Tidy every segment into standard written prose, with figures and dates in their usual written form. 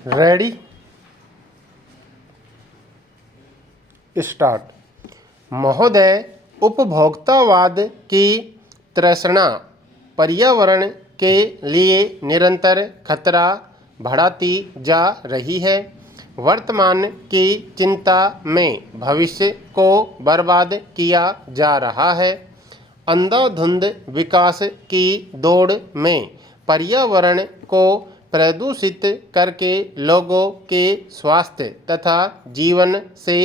Ready start. महोदय, उपभोक्तावाद की तृष्णा पर्यावरण के लिए निरंतर खतरा बढ़ाती जा रही है। वर्तमान की चिंता में भविष्य को बर्बाद किया जा रहा है। अंधाधुंध विकास की दौड़ में पर्यावरण को प्रदूषित करके लोगों के स्वास्थ्य तथा जीवन से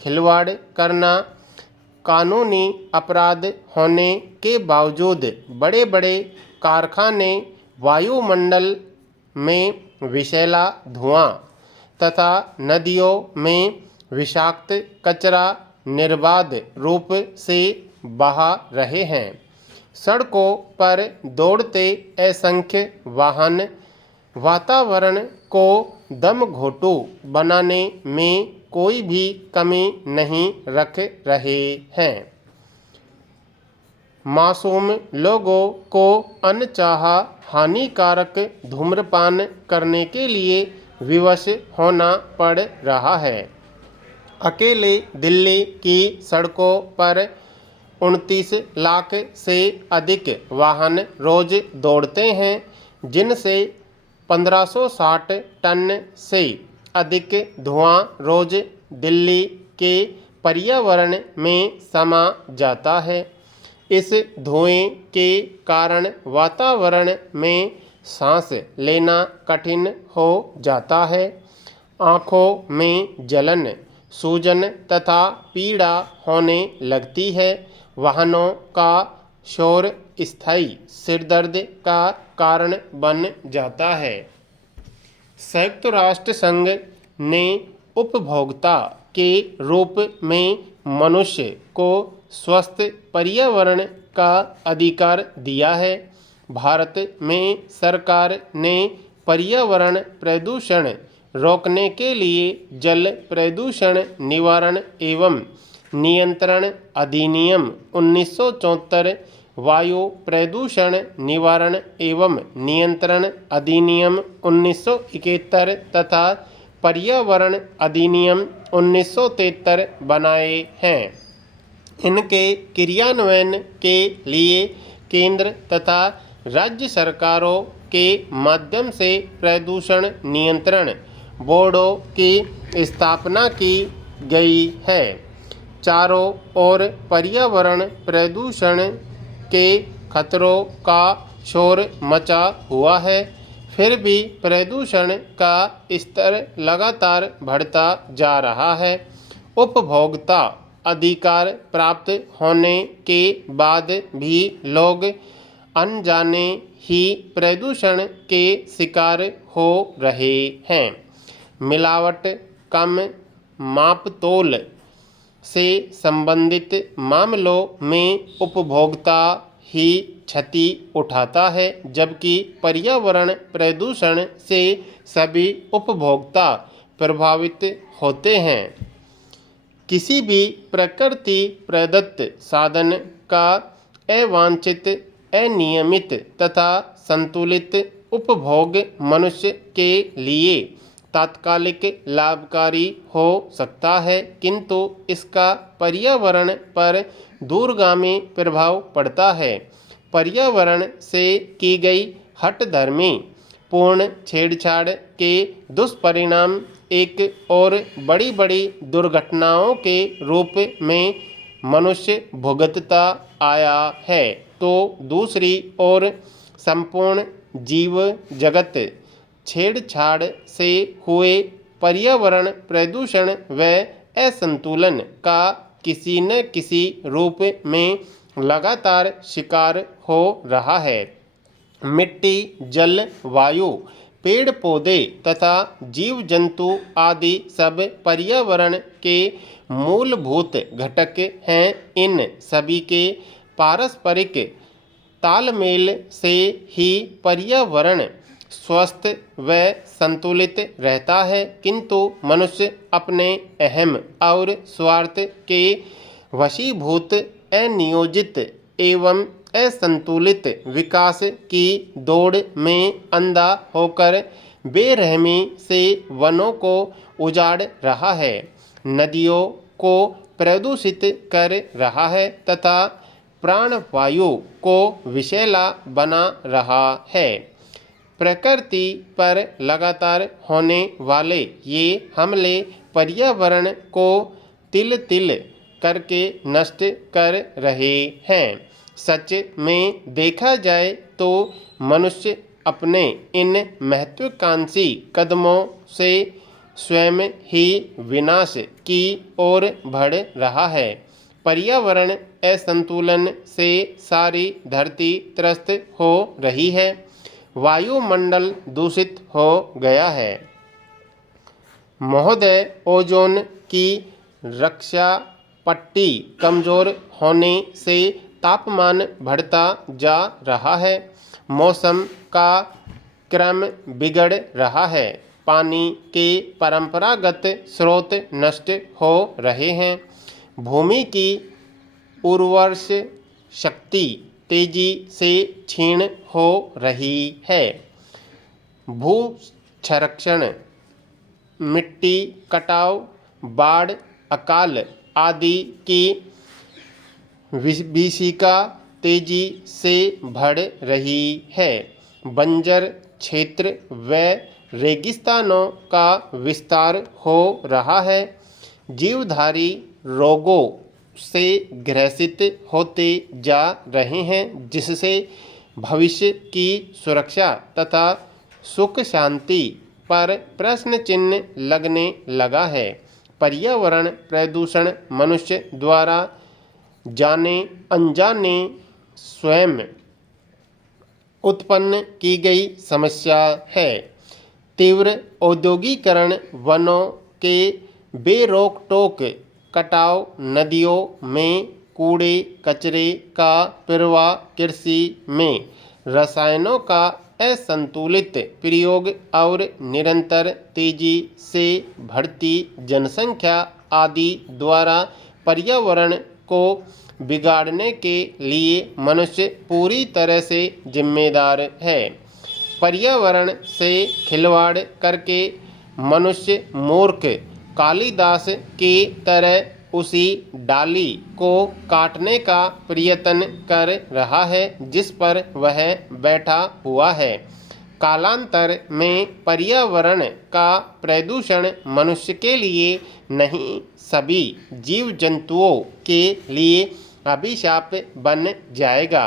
खिलवाड़ करना कानूनी अपराध होने के बावजूद बड़े बड़े कारखाने वायुमंडल में विषैला धुआं तथा नदियों में विषाक्त कचरा निर्बाध रूप से बहा रहे हैं। सड़कों पर दौड़ते असंख्य वाहन वातावरण को दमघोंटू बनाने में कोई भी कमी नहीं रख रहे हैं। मासूम लोगों को अनचाहा हानिकारक धूम्रपान करने के लिए विवश होना पड़ रहा है। अकेले दिल्ली की सड़कों पर 29 लाख से अधिक वाहन रोज दौड़ते हैं, जिनसे 1560 टन से अधिक धुआं रोज दिल्ली के पर्यावरण में समा जाता है। इस धुएं के कारण वातावरण में सांस लेना कठिन हो जाता है। आँखों में जलन, सूजन तथा पीड़ा होने लगती है। वाहनों का शोर स्थायी सिरदर्द का कारण बन जाता है। संयुक्त राष्ट्र संघ ने उपभोक्ता के रूप में मनुष्य को स्वस्थ पर्यावरण का अधिकार दिया है। भारत में सरकार ने पर्यावरण प्रदूषण रोकने के लिए जल प्रदूषण निवारण एवं नियंत्रण अधिनियम 1974, वायु प्रदूषण निवारण एवं नियंत्रण अधिनियम 1971 तथा पर्यावरण अधिनियम 1973 बनाए हैं। इनके क्रियान्वयन के लिए केंद्र तथा राज्य सरकारों के माध्यम से प्रदूषण नियंत्रण बोर्डों की स्थापना की गई है। चारों ओर पर्यावरण प्रदूषण के खतरों का शोर मचा हुआ है, फिर भी प्रदूषण का स्तर लगातार बढ़ता जा रहा है। उपभोक्ता अधिकार प्राप्त होने के बाद भी लोग अनजाने ही प्रदूषण के शिकार हो रहे हैं। मिलावट, कम मापतोल से संबंधित मामलों में उपभोक्ता ही क्षति उठाता है, जबकि पर्यावरण प्रदूषण से सभी उपभोक्ता प्रभावित होते हैं। किसी भी प्रकृति प्रदत्त साधन का अवांछित, अनियमित तथा संतुलित उपभोग मनुष्य के लिए तात्कालिक लाभकारी हो सकता है, किंतु इसका पर्यावरण पर दूरगामी प्रभाव पड़ता है। पर्यावरण से की गई हठधर्मी पूर्ण छेड़छाड़ के दुष्परिणाम एक और बड़ी बड़ी दुर्घटनाओं के रूप में मनुष्य भुगतता आया है, तो दूसरी ओर संपूर्ण जीव जगत छेड़छाड़ से हुए पर्यावरण प्रदूषण व असंतुलन का किसी न किसी रूप में लगातार शिकार हो रहा है। मिट्टी, जल, वायु, पेड़ पौधे तथा जीव जंतु आदि सब पर्यावरण के मूलभूत घटक हैं। इन सभी के पारस्परिक तालमेल से ही पर्यावरण स्वस्थ व संतुलित रहता है, किंतु मनुष्य अपने अहम और स्वार्थ के वशीभूत अनियोजित एवं असंतुलित विकास की दौड़ में अंधा होकर बेरहमी से वनों को उजाड़ रहा है, नदियों को प्रदूषित कर रहा है तथा प्राणवायु को विषैला बना रहा है। प्रकृति पर लगातार होने वाले ये हमले पर्यावरण को तिल तिल करके नष्ट कर रहे हैं। सच में देखा जाए तो मनुष्य अपने इन महत्वाकांक्षी कदमों से स्वयं ही विनाश की ओर बढ़ रहा है। पर्यावरण असंतुलन से सारी धरती त्रस्त हो रही है, वायुमंडल दूषित हो गया है। महोदय, ओजोन की रक्षा पट्टी कमजोर होने से तापमान बढ़ता जा रहा है, मौसम का क्रम बिगड़ रहा है, पानी के परंपरागत स्रोत नष्ट हो रहे हैं, भूमि की उर्वर शक्ति तेजी से क्षीण हो रही है, भूक्षरण, मिट्टी कटाव, बाढ़, अकाल आदि की विभीषिका तेजी से बढ़ रही है, बंजर क्षेत्र व रेगिस्तानों का विस्तार हो रहा है, जीवधारी रोगों से ग्रसित होते जा रहे हैं, जिससे भविष्य की सुरक्षा तथा सुख शांति पर प्रश्न चिन्ह लगने लगा है। पर्यावरण प्रदूषण मनुष्य द्वारा जाने अनजाने स्वयं उत्पन्न की गई समस्या है। तीव्र औद्योगिकरण, वनों के बेरोक टोक कटाव, नदियों में कूड़े कचरे का प्रवाह, कृषि में रसायनों का असंतुलित प्रयोग और निरंतर तेजी से बढ़ती जनसंख्या आदि द्वारा पर्यावरण को बिगाड़ने के लिए मनुष्य पूरी तरह से जिम्मेदार है। पर्यावरण से खिलवाड़ करके मनुष्य मूर्ख कालिदास की तरह उसी डाली को काटने का प्रयत्न कर रहा है जिस पर वह बैठा हुआ है। कालांतर में पर्यावरण का प्रदूषण मनुष्य के लिए नहीं, सभी जीव जंतुओं के लिए अभिशाप बन जाएगा।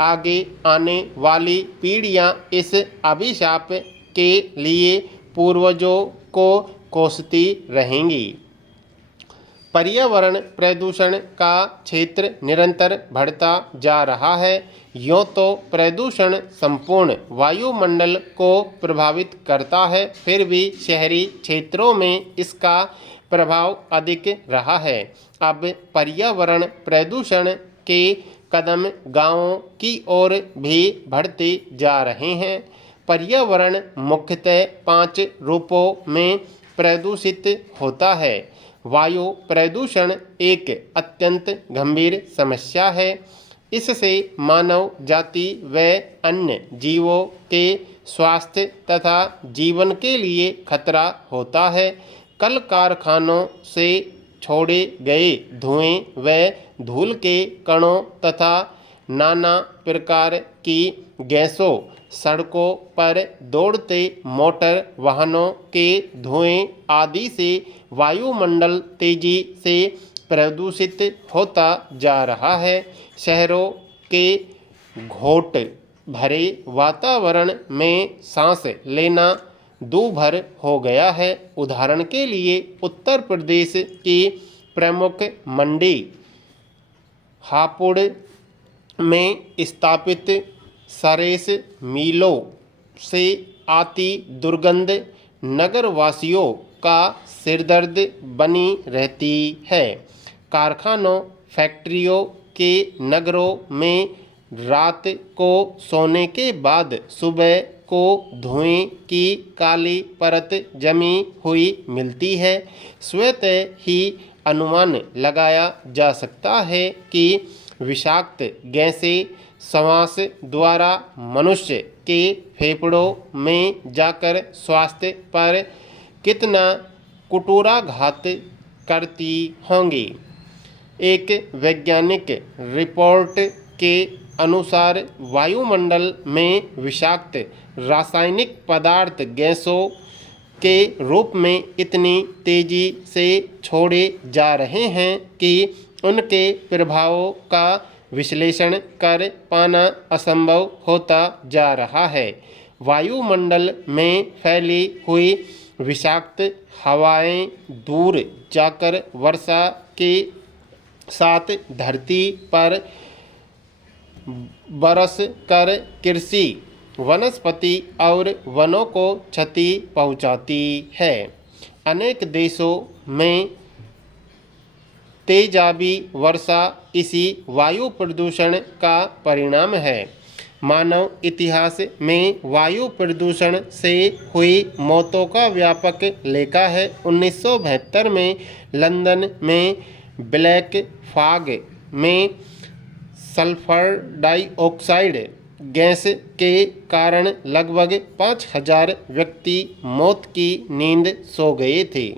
आगे आने वाली पीढ़ियां इस अभिशाप के लिए पूर्वजों को कोसती रहेंगी। पर्यावरण प्रदूषण का क्षेत्र निरंतर बढ़ता जा रहा है। यूँ तो प्रदूषण संपूर्ण वायुमंडल को प्रभावित करता है, फिर भी शहरी क्षेत्रों में इसका प्रभाव अधिक रहा है। अब पर्यावरण प्रदूषण के कदम गांवों की ओर भी बढ़ते जा रहे हैं। पर्यावरण मुख्यतः 5 रूपों में प्रदूषित होता है। वायु प्रदूषण एक अत्यंत गंभीर समस्या है। इससे मानव जाति व अन्य जीवों के स्वास्थ्य तथा जीवन के लिए खतरा होता है। कल कारखानों से छोड़े गए धुएं व धूल के कणों तथा नाना प्रकार की गैसों, सड़कों पर दौड़ते मोटर वाहनों के धुएं आदि से वायुमंडल तेजी से प्रदूषित होता जा रहा है। शहरों के घोट भरे वातावरण में सांस लेना दूभर हो गया है। उदाहरण के लिए उत्तर प्रदेश की प्रमुख मंडी हापुड़ में स्थापित सरेस मिलों से आती दुर्गंध नगरवासियों का सिरदर्द बनी रहती है। कारखानों, फैक्ट्रियों के नगरों में रात को सोने के बाद सुबह को धुएं की काली परत जमी हुई मिलती है। स्वतः ही अनुमान लगाया जा सकता है कि विषाक्त गैसें श्वास द्वारा मनुष्य के फेफड़ों में जाकर स्वास्थ्य पर कितना कुटुराघात करती होंगी। एक वैज्ञानिक रिपोर्ट के अनुसार वायुमंडल में विषाक्त रासायनिक पदार्थ गैसों के रूप में इतनी तेजी से छोड़े जा रहे हैं कि उनके प्रभावों का विश्लेषण कर पाना असंभव होता जा रहा है। वायुमंडल में फैली हुई विषाक्त हवाएं दूर जाकर वर्षा के साथ धरती पर बरस कर कृषि, वनस्पति और वनों को क्षति पहुंचाती है। अनेक देशों में तेजाबी वर्षा इसी वायु प्रदूषण का परिणाम है। मानव इतिहास में वायु प्रदूषण से हुई मौतों का व्यापक लेखा है। 1972 में लंदन में ब्लैक फॉग में सल्फर डाइऑक्साइड गैस के कारण लगभग 5000 व्यक्ति मौत की नींद सो गए थे।